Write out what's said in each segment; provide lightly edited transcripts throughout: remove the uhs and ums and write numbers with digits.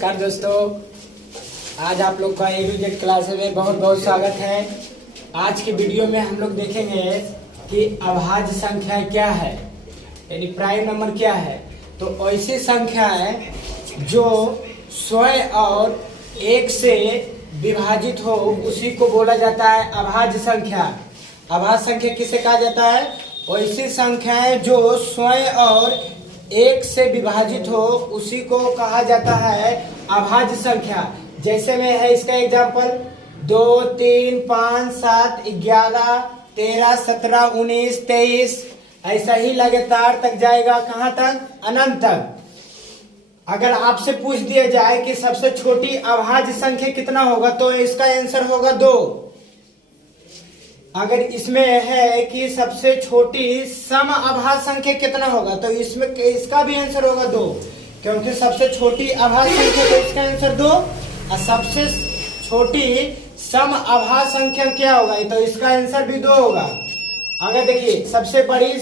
नमस्कार दोस्तों, आज आप लोग का A-Z क्लास में बहुत बहुत स्वागत है। आज की वीडियो में हम लोग देखेंगे कि अभाज्य संख्या क्या है, यानी प्राइम नंबर क्या है। तो ऐसी संख्या है जो स्वयं और एक से विभाजित हो, उसी को बोला जाता है अभाज्य संख्या। अभाज्य संख्या किसे कहा जाता है? ऐसी संख्याएं जो स्वयं और एक से विभाजित हो, उसी को कहा जाता है अभाज्य संख्या। जैसे में है इसका एग्जाम्पल 2, 3, 5, 7, 11, 13, 17, 19, 23, ऐसा ही लगातार तक जाएगा। कहाँ तक? अनंत तक। अगर आपसे पूछ दिया जाए कि सबसे छोटी अभाज्य संख्या कितना होगा, तो इसका आंसर होगा 2। अगर इसमें है कि सबसे छोटी सम अभाज्य संख्या कितना होगा, तो इसमें इसका भी आंसर होगा 2, क्योंकि सबसे छोटी अभाज्य संख्या, तो इसका आंसर 2। और सबसे छोटी सम अभाज्य संख्या क्या होगा, तो इसका आंसर भी 2 होगा। अगर देखिए सबसे बड़ी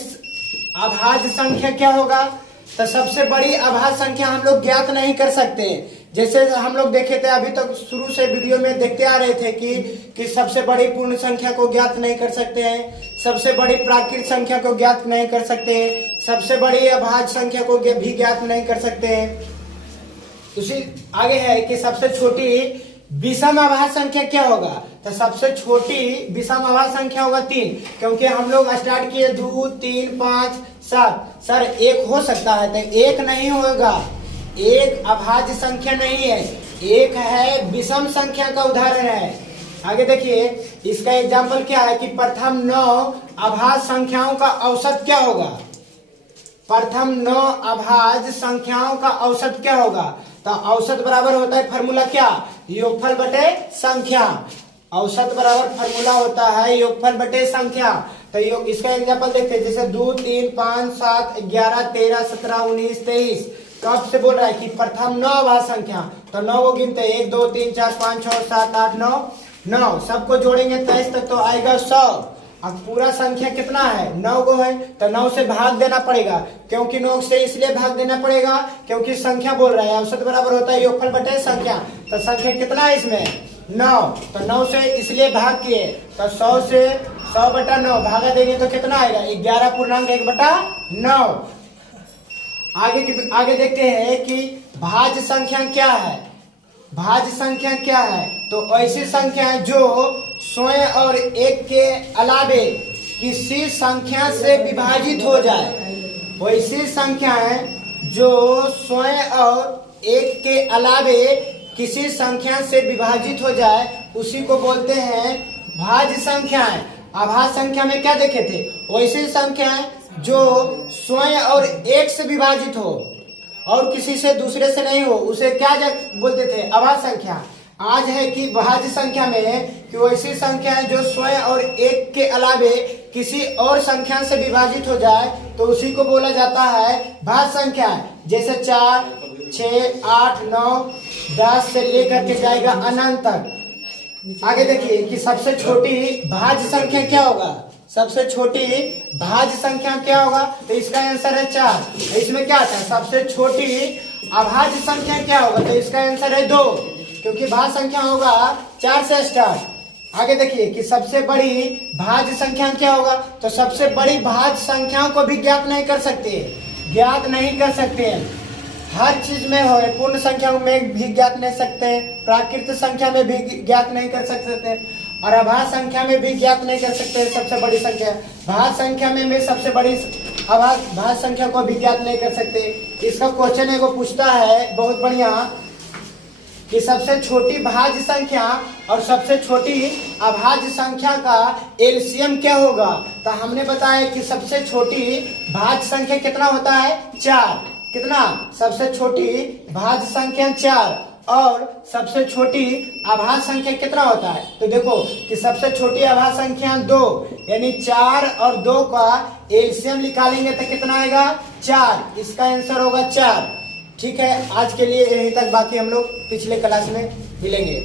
अभाज्य संख्या क्या होगा, तो सबसे बड़ी अभाज्य संख्या हम लोग ज्ञात नहीं कर सकते। जैसे हम लोग देखे थे, अभी तक शुरू से वीडियो में देखते आ रहे थे कि सबसे बड़ी पूर्ण संख्या को ज्ञात नहीं कर सकते हैं, सबसे बड़ी प्राकृत संख्या को ज्ञात नहीं कर सकते हैं, सबसे बड़ी अभाज्य संख्या को भी ज्ञात नहीं कर सकते हैं। उसी आगे है कि सबसे छोटी विषम अभाज्य संख्या क्या होगा, तो सबसे छोटी विषम अभाज्य संख्या होगा 3, क्योंकि हम लोग स्टार्ट किए 2, 3, 5, 7। सर 1 हो सकता है, तो 1 नहीं होगा, 1 अभाज्य संख्या नहीं है, 1 है विषम संख्या का उदाहरण है। आगे देखिए इसका एग्जाम्पल क्या है कि प्रथम 9 अभाज्य संख्याओं का औसत क्या होगा। प्रथम 9 अभाज्य संख्याओं का औसत क्या होगा, तो औसत बराबर होता है फॉर्मूला क्या, योगफल बटे संख्या। औसत बराबर फॉर्मूला होता है योगफल बटे संख्या। तो इसका एग्जाम्पल देखते हैं, जैसे 2, 3, 5, 7, 11, 13, 17, 19, 23। कब से बोल रहा है कि प्रथम 9 अभाज्य संख्या, तो 9 को गिनते हैं, 1, 2, 3, 4, 5, 6, 7, 8, 9 सबको जोड़ेंगे 23 तक, तो आएगा 100। अब पूरा संख्या कितना है, 9 को है, तो 9 से भाग देना पड़ेगा। क्योंकि 9 से इसलिए भाग देना पड़ेगा क्योंकि संख्या बोल रहा है, औसत बराबर होता है योगफल बटे संख्या। तो संख्या कितना है इसमें, 9, तो 9 से इसलिए भाग किए, तो 100 से 100 बटा 9 भागा देंगे तो कितना आएगा, 11.1/9। आगे देखते हैं कि भाज्य संख्या क्या है। भाज्य संख्या क्या है, तो ऐसी संख्या जो स्वयं और एक के अलावे किसी संख्या से विभाजित हो जाए। वैसी संख्याएं जो स्वयं और एक के अलावे किसी संख्या से विभाजित हो जाए, उसी को बोलते हैं भाज्य संख्याएं। अभाज्य संख्या में क्या देखे थे, वैसी संख्याएं जो स्वयं और एक से विभाजित हो और किसी से दूसरे से नहीं हो, उसे क्या बोलते थे, अभाज्य संख्या। आज है कि भाज्य संख्या में कि वैसी संख्याएं जो स्वयं और एक के अलावे किसी और संख्या से विभाजित हो जाए, तो उसी को बोला जाता है भाज्य संख्या। जैसे 4, 6, 8, 9, 10 से लेकर के जाएगा अनंत तक। आगे देखिए कि सबसे छोटी भाज्य संख्या क्या होगा, सबसे छोटी भाज्य संख्या क्या होगा, तो इसका आंसर है 4। इसमें क्या आता है, सबसे छोटी अभाज्य संख्या क्या होगा, तो इसका आंसर है 2, क्योंकि भाज्य संख्या होगा 4 से स्टार्ट। आगे देखिए कि सबसे बड़ी भाज्य संख्या क्या होगा, तो सबसे बड़ी भाज्य संख्याओं को भी ज्ञात नहीं कर सकते, ज्ञात नहीं कर सकते हैं। हर चीज में हो, पूर्ण संख्या में भी ज्ञात नहीं सकते, प्राकृत संख्या में भी ज्ञात नहीं कर सकते, और अभाज्य संख्या में भी ज्ञात नहीं कर सकते सबसे बड़ी संख्या। भाज्य संख्या में सबसे बड़ी भाज्य संख्या को भी ज्ञात नहीं कर सकते। इसका क्वेश्चन एगो पूछता है बहुत बढ़िया कि सबसे छोटी भाज्य संख्या और सबसे छोटी अभाज्य संख्या का एलसीएम क्या होगा। तो हमने बताया कि सबसे छोटी भाज्य संख्या कितना होता है, 4। कितना, सबसे छोटी भाज्य संख्या 4, और सबसे छोटी अभाज्य संख्या कितना होता है, तो देखो कि सबसे छोटी अभाज्य संख्या 2, यानी 4 और 2 का एलसीएम निकालेंगे तो कितना आएगा, 4। इसका आंसर होगा 4। ठीक है, आज के लिए यहीं तक, बाकी हम लोग पिछले क्लास में मिलेंगे।